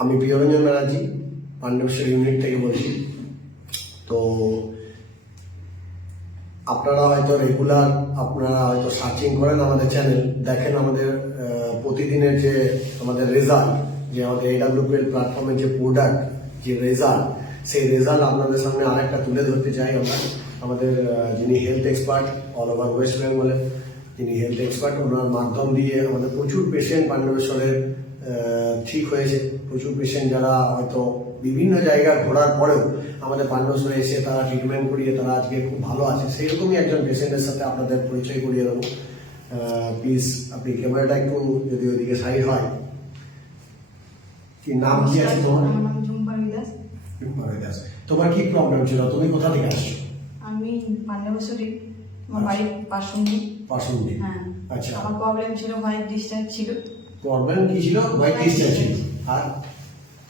আমি প্রিয়রঞ্জন ব্যানার্জি পাণ্ডবেশ্বর ইউনিট থেকে বলছি। তো আপনারা হয়তো রেগুলার সার্চিং করেন আমাদের চ্যানেল, দেখেন আমাদের প্রতিদিনের যে আমাদের রেজাল্ট, যে আমাদের AWPL প্ল্যাটফর্মের যে প্রোডাক্ট, যে রেজাল্ট, সেই রেজাল্ট আপনাদের সামনে আরেকটা তুলে ধরতে চাই আমরা। আমাদের যিনি health expert all over West বেঙ্গলে, যিনি হেলথ এক্সপার্ট, ওনার মাধ্যম দিয়ে আমাদের প্রচুর পেশেন্ট পাণ্ডবেশ্বরের ঠিক হয়েছে। প্রচুর পেশেন্ট যারা হয়তো বিভিন্ন জায়গা ঘোরার পরেও আমাদের পাণ্ডবেশ্বরে এসে তারা ট্রিটমেন্ট করিয়ে তারা আজকে খুব ভালো আছে। সেইরকমই একজন পেশেন্টের সাথে আপনাদের পরিচয় করিয়ে দেবো। প্লিজ আপনি ক্যামেরাটা একটু যদি ওইদিকে সাইড হয়। কি নাম কি আছে তোমার? জুম্পারি দাস। তোমার কি প্রবলেম ছিল? তুমি কোথা থেকে আসছো? আমি পাণ্ডবেশ্বরী, আমার বাড়ি পার্শ্বী। হ্যাঁ। আচ্ছা, আমার প্রবলেম ছিল হোয়াইট ডিসচার্জ ছিল। প্রবলেম কি ছিল? হোয়াইট ডিসচার্জ ছিল।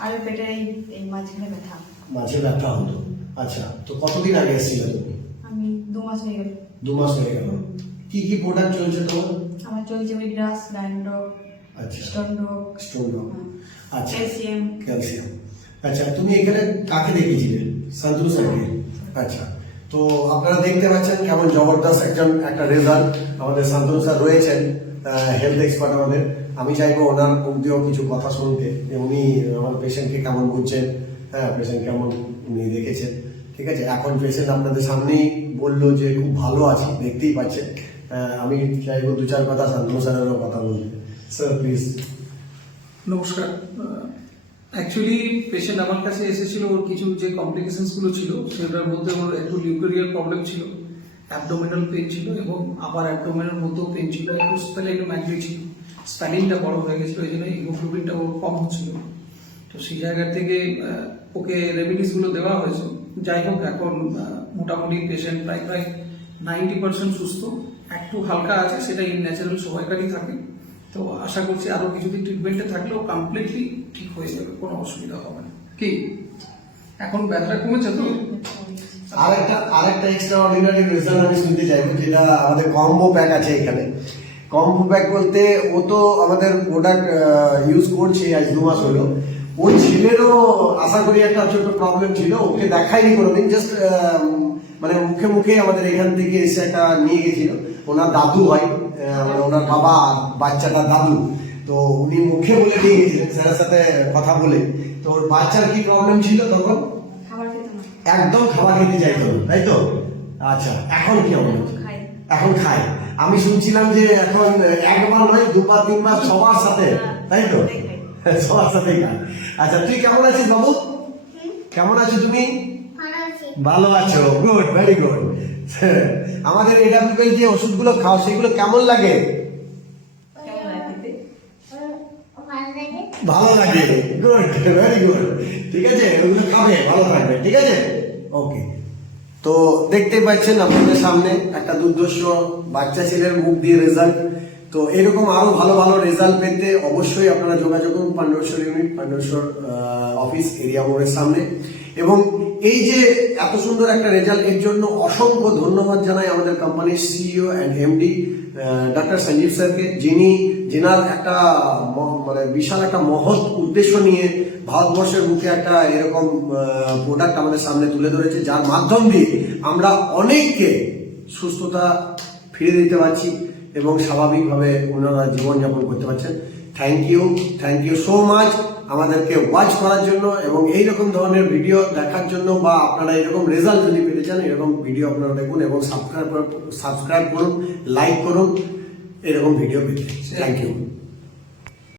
আর পেটে এই মাঝখানে ব্যথা। মাঝে ব্যথা হতো। আচ্ছা, তো কতদিন আগে এসেছিলে তুমি? আমি 2 মাস হয়ে গেল। 2 মাস হয়ে গেল। কি কি প্রোডাক্ট চলছে তোমার? আমার চলছে উইগ্রাস, ডাইনড্রপ, আচ্ছা, স্টোনড্রপ, আচ্ছা, ক্যালসিয়াম। আচ্ছা, তুমি এখানে কাকে দেখিয়েছিলে? শান্তনু স্যারকে। আচ্ছা, তো আপনারা দেখতে পাচ্ছেন কেমন জবরদস্ত একটা রেজাল্ট। আমাদের শান্তনু স্যার রয়েছেন, হেলথ এক্সপার্ট আমাদের। আমি চাইবো ওনার মুখ দিয়েও কিছু কথা শুনতে, যে উনি আমার পেশেন্টকে কেমন বুঝছেন, হ্যাঁ, পেশেন্ট কেমন উনি দেখেছেন। ঠিক আছে, এখন পেশেন্ট আপনাদের সামনেই বললো যে খুব ভালো আছে, দেখতেই পাচ্ছেন। আমি চাইবো 2-4 কথা শান্তনু স্যারেরও কথা বলতে। Sir please. নমস্কার। অ্যাকচুয়ালি পেশেন্ট আমার কাছে এসেছিল, ওর কিছু যে কমপ্লিকেশনসগুলো ছিল সেটার মধ্যে ওর একটু লিউকেরিয়ার প্রবলেম ছিল, অ্যাবডোমিনাল পেন ছিল এবং আবার অ্যাবডোমিনাল মধ্যেও পেন ছিল, একটু স্প্লেনোমেগালি ছিল, স্প্যানিংটা বড় হয়ে গেছিলো, এই জন্য হিমোগ্লোবিনটা ওর কম হচ্ছিল। তো সেই জায়গা থেকে ওকে রেমিডিসগুলো দেওয়া হয়েছে। যাই হোক, এখন মোটামুটি পেশেন্ট প্রায় 90% সুস্থ, একটু হালকা আছে, সেটা ন্যাচারাল সবাইকারই থাকে। তো আশা করছি আরো কিছুদিন ট্রিটমেন্টে থাকলেও কমপ্লিটলি ঠিক হয়ে যাবে, কোনো অসুবিধা হবে না। কি এখন ব্যথা কমেছে তো? আরেকটা এক্সট্রা অর্ডিনারি রেজাল্ট আমি শুনতে চাইবো, যেটা আমাদের কম্বো প্যাক আছে এখানে। কম্বো প্যাক বলতে, ও তো আমাদের প্রোডাক্ট ইউজ করছে আজ 2 মাস হলো। ওর ছেলেরও আশা করি একটা ছোট প্রবলেম ছিল, ওকে দেখাইনি কোনোদিন, জাস্ট মানে মুখে মুখে আমাদের এখান থেকে এসে একটা নিয়ে গেছিল। ওনার দাদু হয়, মানে ওনার বাবা বাচ্চাটার দাদু। তো উনি মুখে বলে নিয়ে গেছিলেন স্যারের সাথে কথা বলে। তো ওর বাচ্চার কি প্রবলেম ছিল তখন? একদম খাবার খেতে চাইতো, তাই তো? আচ্ছা, এখন কি হবে? এখন খায়। আমি শুনছিলাম যে এখন 1 বার নয়, 2 বার 3 বার সবার সাথে, তাই তো? সবার সাথেই খায়। আচ্ছা, তুই কেমন আছিস বাবু? কেমন আছো তুমি? ভালো আছো, গুড, ভেরি গুড। আমাদের AWPL যে ওষুধগুলো খাও সেগুলো কেমন লাগে? ভালো লাগে, গুড, ভেরি গুড। ঠিক আছে, ওগুলো খাবে, ভালো থাকবে, ঠিক আছে? ওকে। তো দেখতেই পাচ্ছেন আপনাদের সামনে একটা দুর্দর্শ বাচ্চা ছেলের মুখ দিয়ে রেজাল্ট। তো এরকম আরো ভালো ভালো রেজাল্ট পেতে অবশ্যই আপনারা যোগাযোগ করুন Pandabeswar unit, Pandabeswar office, area মোড়ের সামনে। এবং এই যে এত সুন্দর একটা রেজাল্ট, এর জন্য অসংখ্য ধন্যবাদ জানাই আমাদের কোম্পানির CEO and MD doctor Sanjeev স্যারকে, যেনার একটা মানে বিশাল একটা মহৎ উদ্দেশ্য নিয়ে ভারতবর্ষের মুখে একটা এরকম প্রোডাক্ট আমাদের সামনে তুলে ধরেছে, যার মাধ্যম দিয়ে আমরা অনেককে সুস্থতা ফিরে দিতে পারছি এবং স্বাভাবিকভাবে ওনারা জীবনযাপন করতে পারছেন। থ্যাংক ইউ সো মাচ আমাদেরকে ওয়াচ করার জন্য এবং এইরকম ধরনের ভিডিও দেখার জন্য, বা আপনারা এরকম রেজাল্ট যদি পেতে চান, এরকম ভিডিও আপনারা দেখুন এবং সাবস্ক্রাইব করুন, লাইক করুন এরকম ভিডিও পেতে। Thank you.